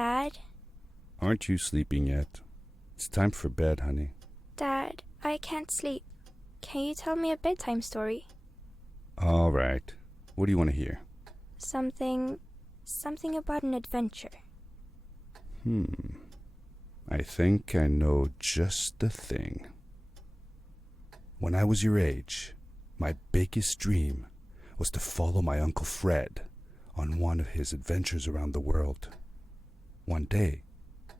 Dad? Aren't you sleeping yet? It's time for bed, honey. Dad, I can't sleep. Can you tell me a bedtime story? All right. What do you want to hear? Something about an adventure. I think I know just the thing. When I was your age, my biggest dream was to follow my Uncle Fred on one of his adventures around the world. One day,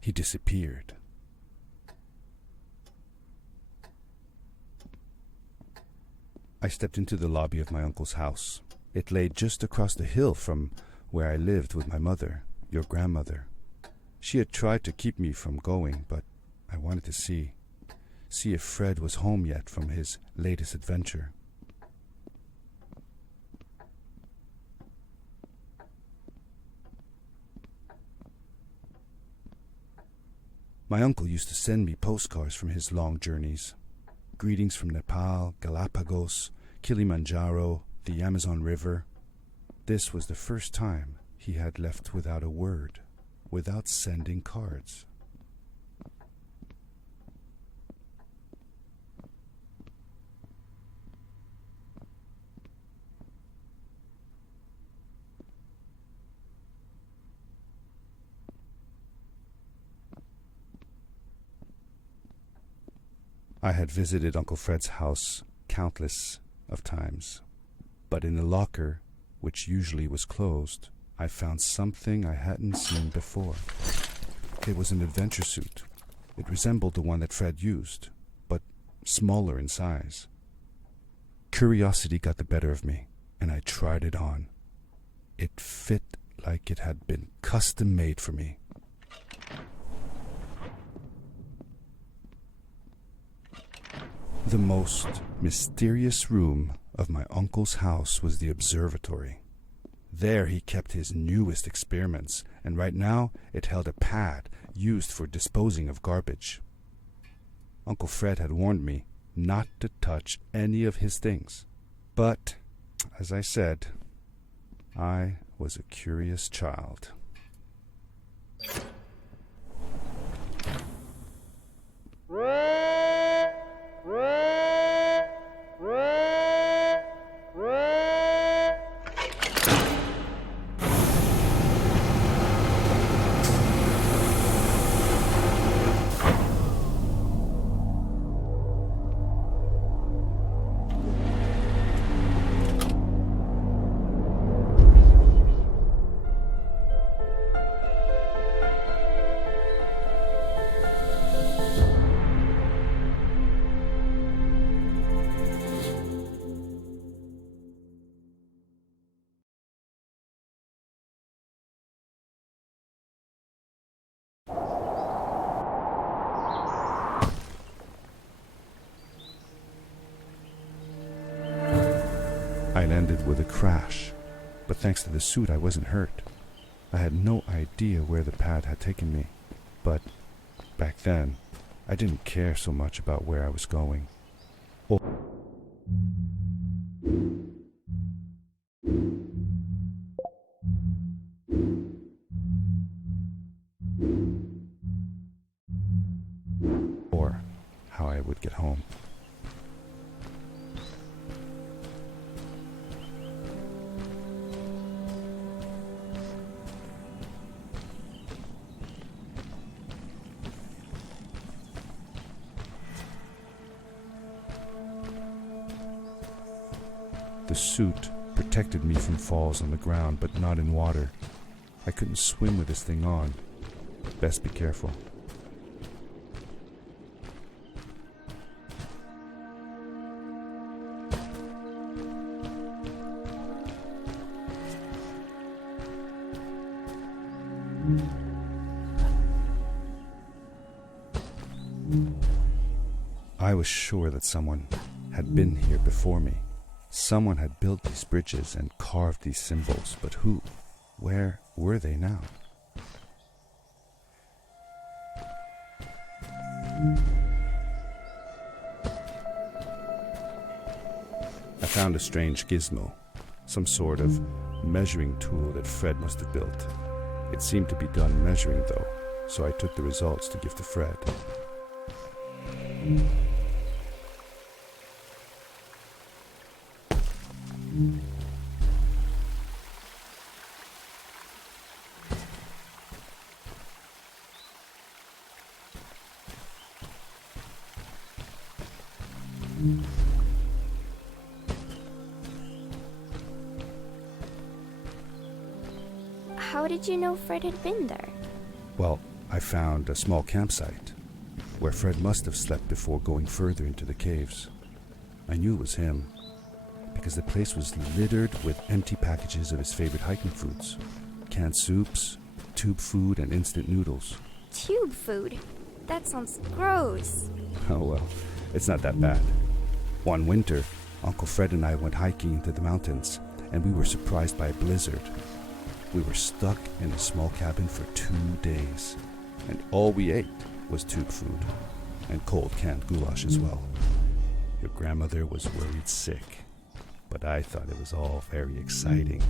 he disappeared. I stepped into the lobby of my uncle's house. It lay just across the hill from where I lived with my mother, your grandmother. She had tried to keep me from going, but I wanted to see if Fred was home yet from his latest adventure. My uncle used to send me postcards from his long journeys. Greetings from Nepal, Galapagos, Kilimanjaro, the Amazon River. This was the first time he had left without a word, without sending cards. I had visited Uncle Fred's house countless of times, but in the locker, which usually was closed, I found something I hadn't seen before. It was an adventure suit. It resembled the one that Fred used, but smaller in size. Curiosity got the better of me, and I tried it on. It fit like it had been custom made for me. The most mysterious room of my uncle's house was the observatory. There he kept his newest experiments, and right now it held a pad used for disposing of garbage. Uncle Fred had warned me not to touch any of his things. But, as I said, I was a curious child. I landed with a crash, but thanks to the suit I wasn't hurt. I had no idea where the pad had taken me, but back then I didn't care so much about where I was going. Or how I would get home. The suit protected me from falls on the ground, but not in water. I couldn't swim with this thing on. Best be careful. I was sure that someone had been here before me. Someone had built these bridges and carved these symbols, but who? Where were they now? I found a strange gizmo, some sort of measuring tool that Fred must have built. It seemed to be done measuring, though, so I took the results to give to Fred. How did you know Fred had been there? Well, I found a small campsite where Fred must have slept before going further into the caves. I knew it was him because the place was littered with empty packages of his favorite hiking foods. Canned soups, tube food, and instant noodles. Tube food? That sounds gross. Oh well, it's not that bad. One winter, Uncle Fred and I went hiking into the mountains, and we were surprised by a blizzard. We were stuck in a small cabin for 2 days, and all we ate was tube food, and cold canned goulash as well. Your grandmother was worried sick, but I thought it was all very exciting.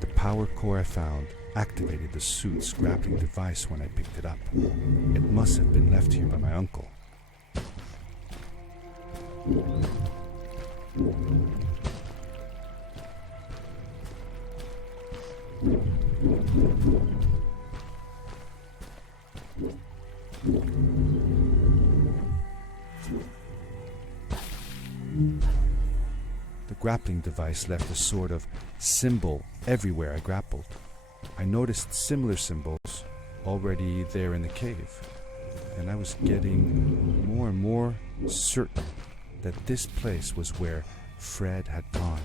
The power core I found activated the suit's grappling device when I picked it up. It must have been left here by my uncle. The grappling device left a sort of symbol everywhere I grappled. I noticed similar symbols already there in the cave, and I was getting more and more certain that this place was where Fred had gone.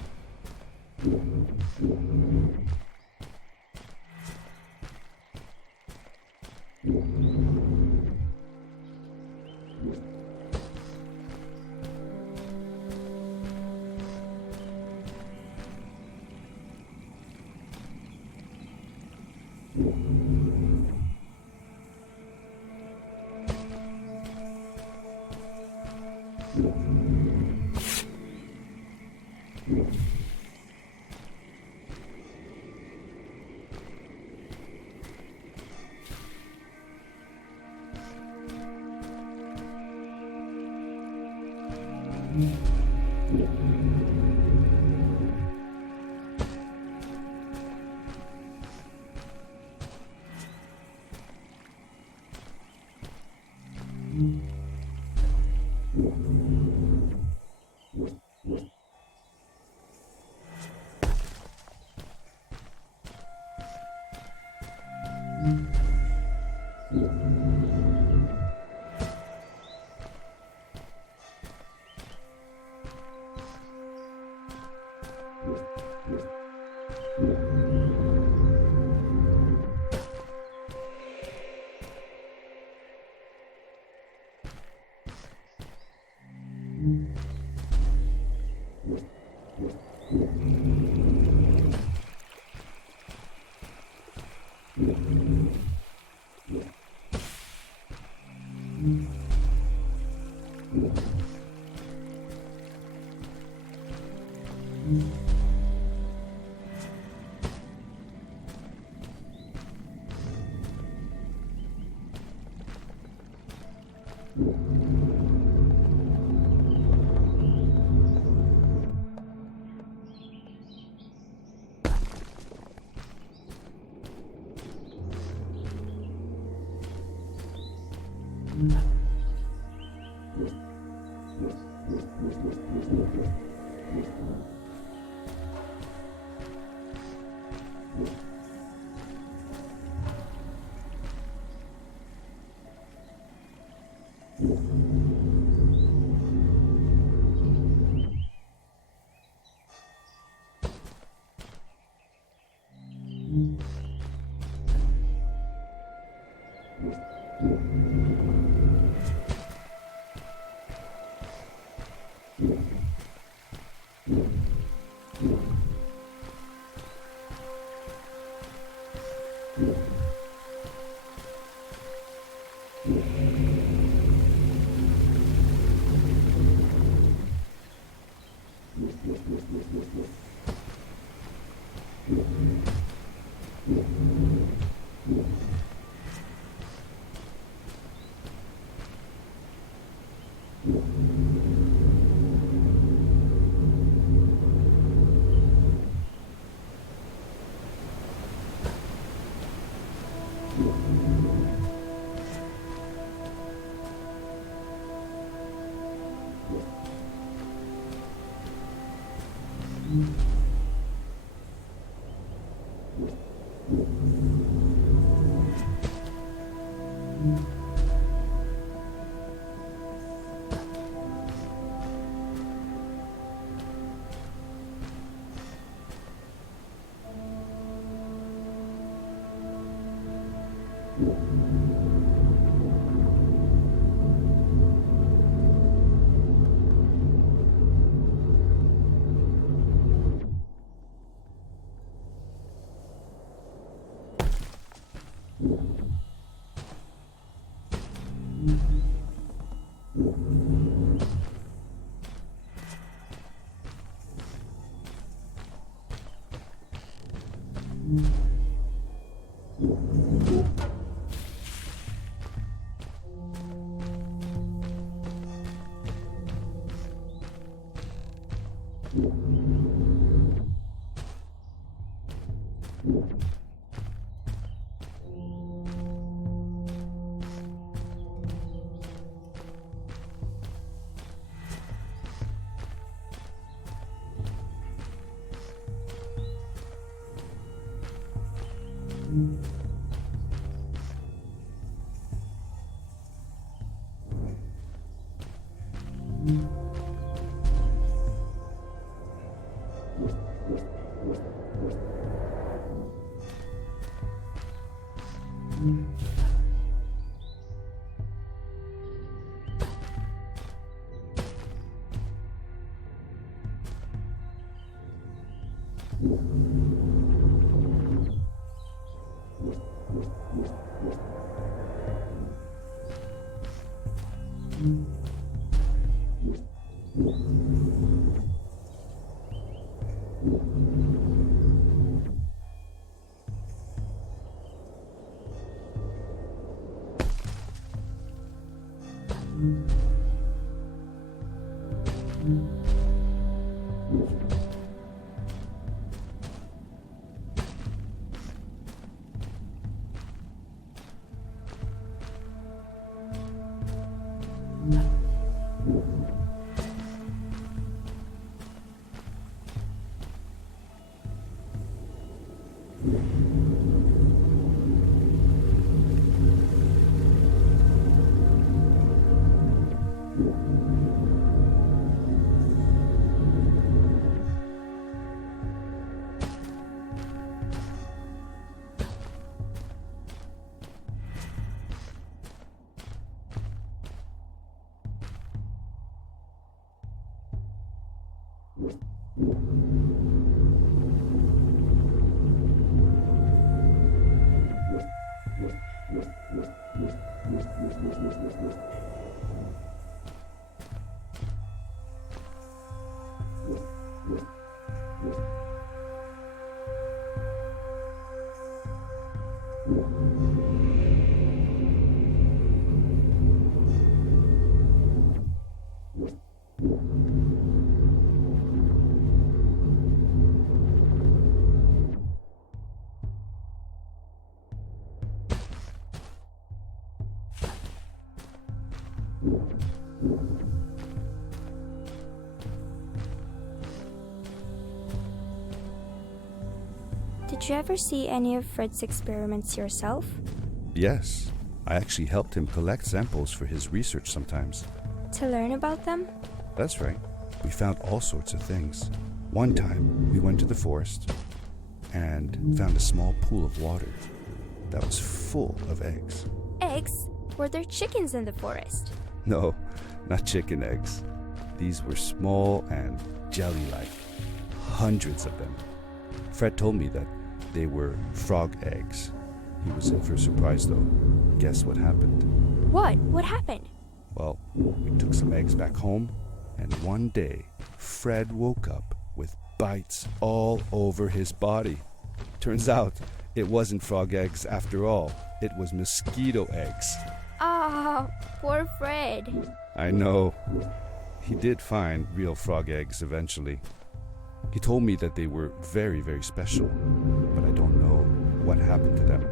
Did you ever see any of Fred's experiments yourself? Yes, I actually helped him collect samples for his research sometimes. To learn about them? That's right. We found all sorts of things. One time, we went to the forest and found a small pool of water that was full of eggs. Eggs? Were there chickens in the forest? No, not chicken eggs. These were small and jelly-like. Hundreds of them. Fred told me that they were frog eggs. He was in for a surprise, though. Guess what happened? What? What happened? Well, we took some eggs back home, and one day, Fred woke up with bites all over his body. Turns out, it wasn't frog eggs after all. It was mosquito eggs. Ah, poor Fred. I know. He did find real frog eggs eventually. He told me that they were very, very special, but I don't know what happened to them.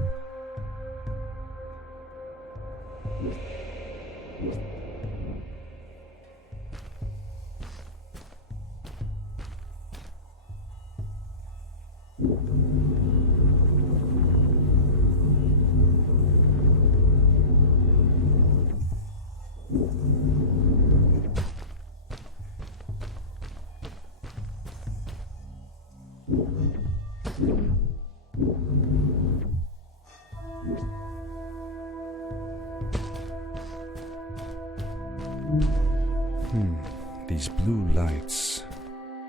These blue lights.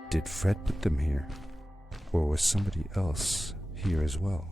Did Fred put them here? Or was somebody else here as well?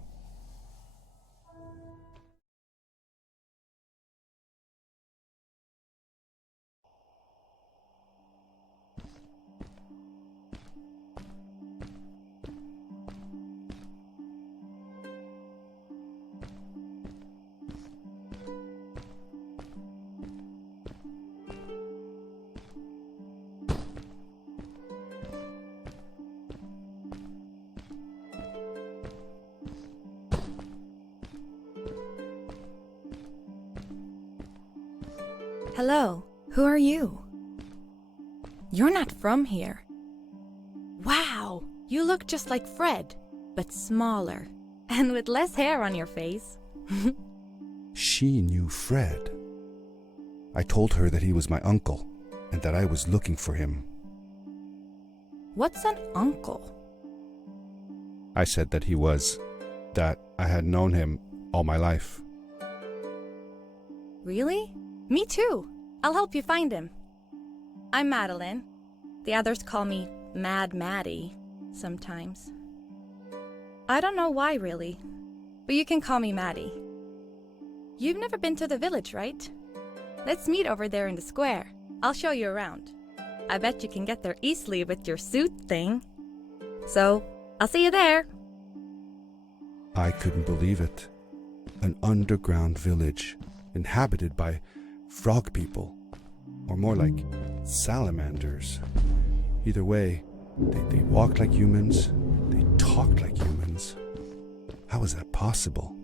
Hello, who are you? You're not from here. Wow, you look just like Fred, but smaller, and with less hair on your face. She knew Fred. I told her that he was my uncle, and that I was looking for him. What's an uncle? I said that that I had known him all my life. Really? Me too. I'll help you find him. I'm Madeline. The others call me Mad Maddie sometimes. I don't know why, really, but you can call me Maddie. You've never been to the village, right? Let's meet over there in the square. I'll show you around. I bet you can get there easily with your suit thing. So, I'll see you there. I couldn't believe it. An underground village inhabited by frog people, or more like salamanders. Either way, they walked like humans, they talked like humans. How is that possible?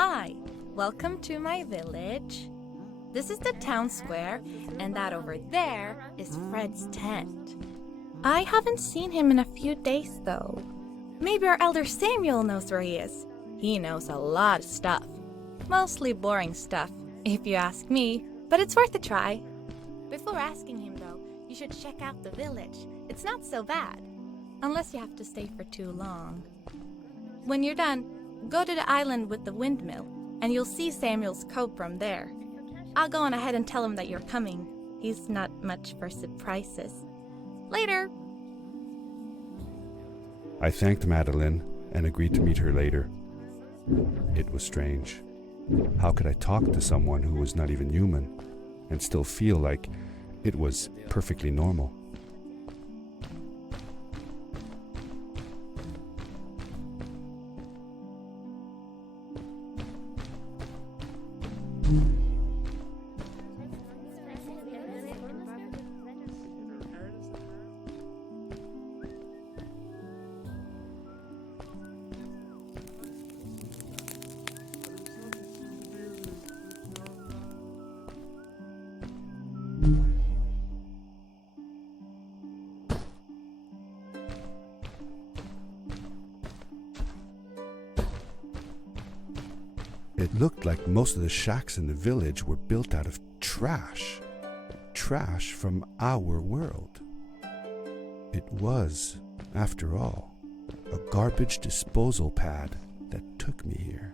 Hi, welcome to my village. This is the town square, and that over there is Fred's tent. I haven't seen him in a few days, though. Maybe our elder Samuel knows where he is. He knows a lot of stuff. Mostly boring stuff, if you ask me, but it's worth a try. Before asking him, though, you should check out the village. It's not so bad, unless you have to stay for too long. When you're done, go to the island with the windmill, and you'll see Samuel's cove from there. I'll go on ahead and tell him that you're coming. He's not much for surprises. Later! I thanked Madeline and agreed to meet her later. It was strange. How could I talk to someone who was not even human and still feel like it was perfectly normal? It looked like most of the shacks in the village were built out of trash. Trash from our world. It was, after all, a garbage disposal pad that took me here.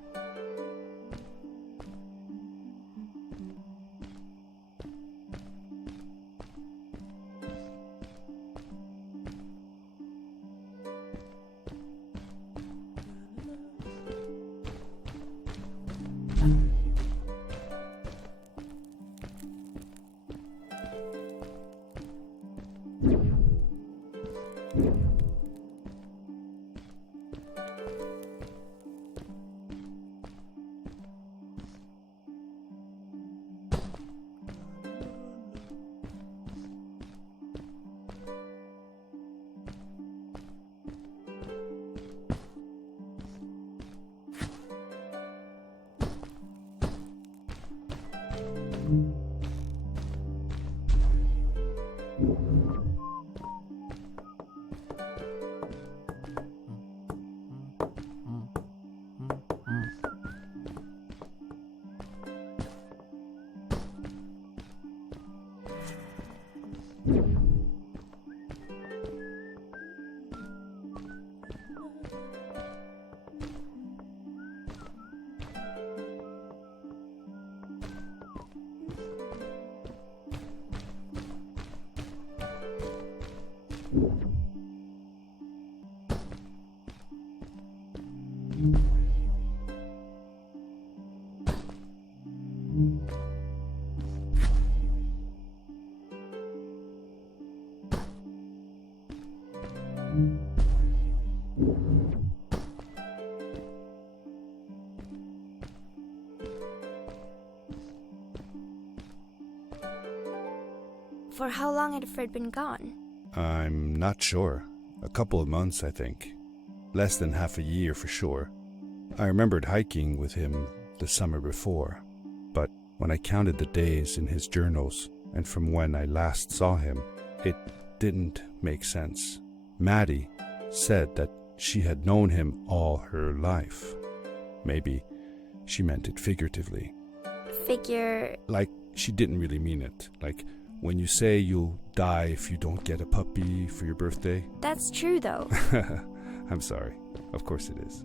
For how long had Fred been gone? I'm not sure. A couple of months, I think. Less than half a year for sure. I remembered hiking with him the summer before, but when I counted the days in his journals and from when I last saw him, it didn't make sense. Maddie said that she had known him all her life. Maybe she meant it figuratively. Like she didn't really mean it. Like when you say you'll die if you don't get a puppy for your birthday. That's true, though. I'm sorry. Of course it is.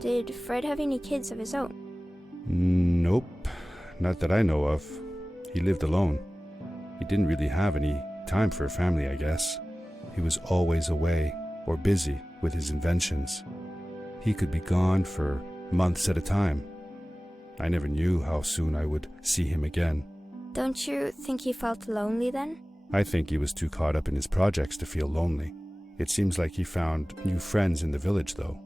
Did Fred have any kids of his own? Nope, not that I know of. He lived alone. He didn't really have any time for a family, I guess. He was always away or busy with his inventions. He could be gone for months at a time. I never knew how soon I would see him again. Don't you think he felt lonely then? I think he was too caught up in his projects to feel lonely. It seems like he found new friends in the village, though.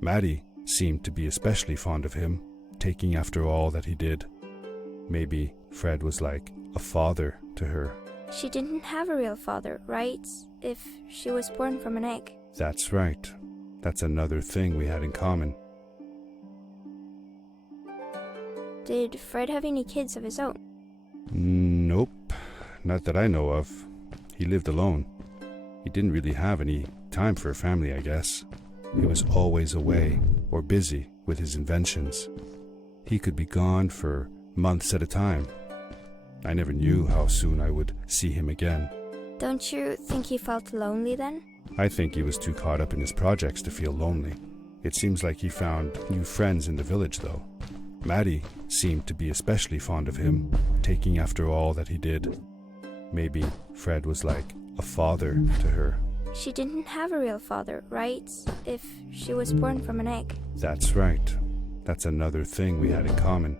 Maddie seemed to be especially fond of him, taking after all that he did. Maybe Fred was like a father to her. She didn't have a real father, right? If she was born from an egg. That's right. That's another thing we had in common. Did Fred have any kids of his own? Nope, not that I know of. He lived alone. He didn't really have any time for a family, I guess. He was always away or busy with his inventions. He could be gone for months at a time. I never knew how soon I would see him again. Don't you think he felt lonely then? I think he was too caught up in his projects to feel lonely. It seems like he found new friends in the village, though. Maddie seemed to be especially fond of him, taking after all that he did. Maybe Fred was like a father to her. She didn't have a real father, right? If she was born from an egg. That's right. That's another thing we had in common.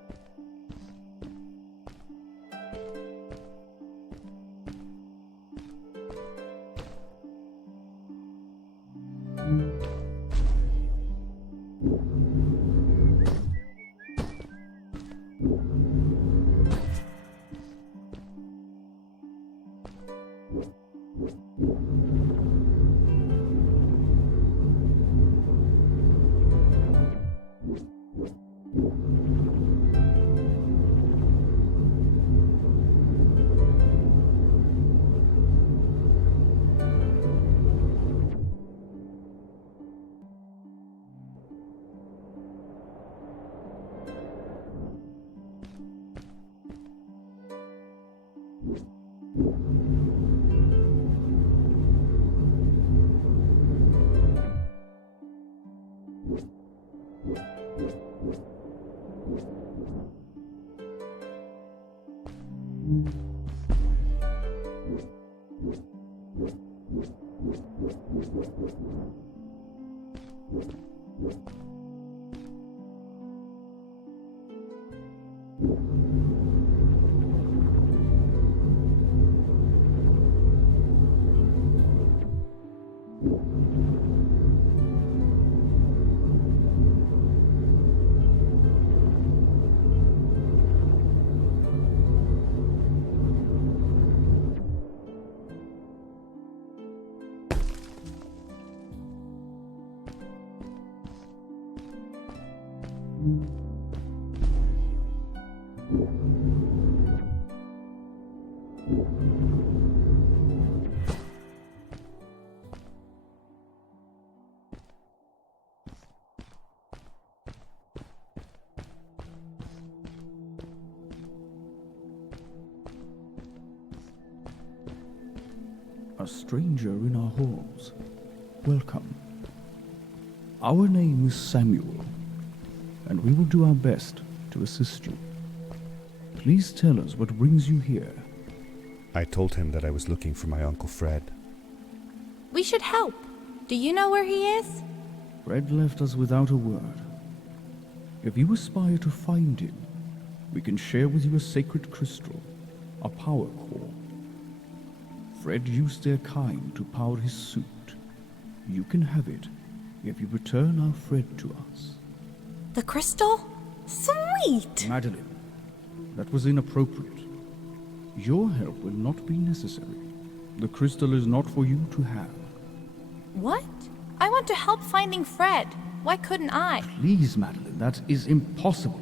A stranger in our halls. Welcome. Our name is Samuel, and we will do our best to assist you. Please tell us what brings you here. I told him that I was looking for my Uncle Fred. We should help. Do you know where he is? Fred left us without a word. If you aspire to find him, we can share with you a sacred crystal, a power core. Fred used their kind to power his suit. You can have it if you return our Fred to us. The crystal? Sweet! Madeline, that was inappropriate. Your help will not be necessary. The crystal is not for you to have. What? I want to help finding Fred. Why couldn't I? Please, Madeline, that is impossible.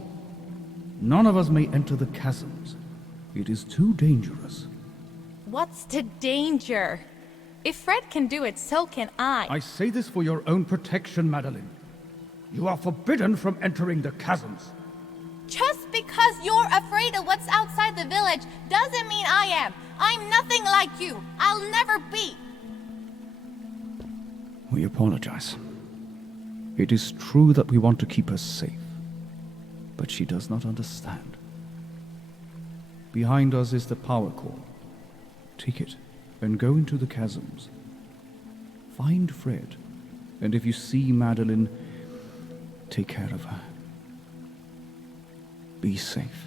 None of us may enter the chasms. It is too dangerous. What's the danger? If Fred can do it, so can I. I say this for your own protection, Madeline. You are forbidden from entering the chasms. Just because you're afraid of what's outside the village doesn't mean I am. I'm nothing like you. I'll never be. We apologize. It is true that we want to keep her safe, but she does not understand. Behind us is the power core. Take it and go into the chasms. Find Fred, and if you see Madeline, take care of her. Be safe.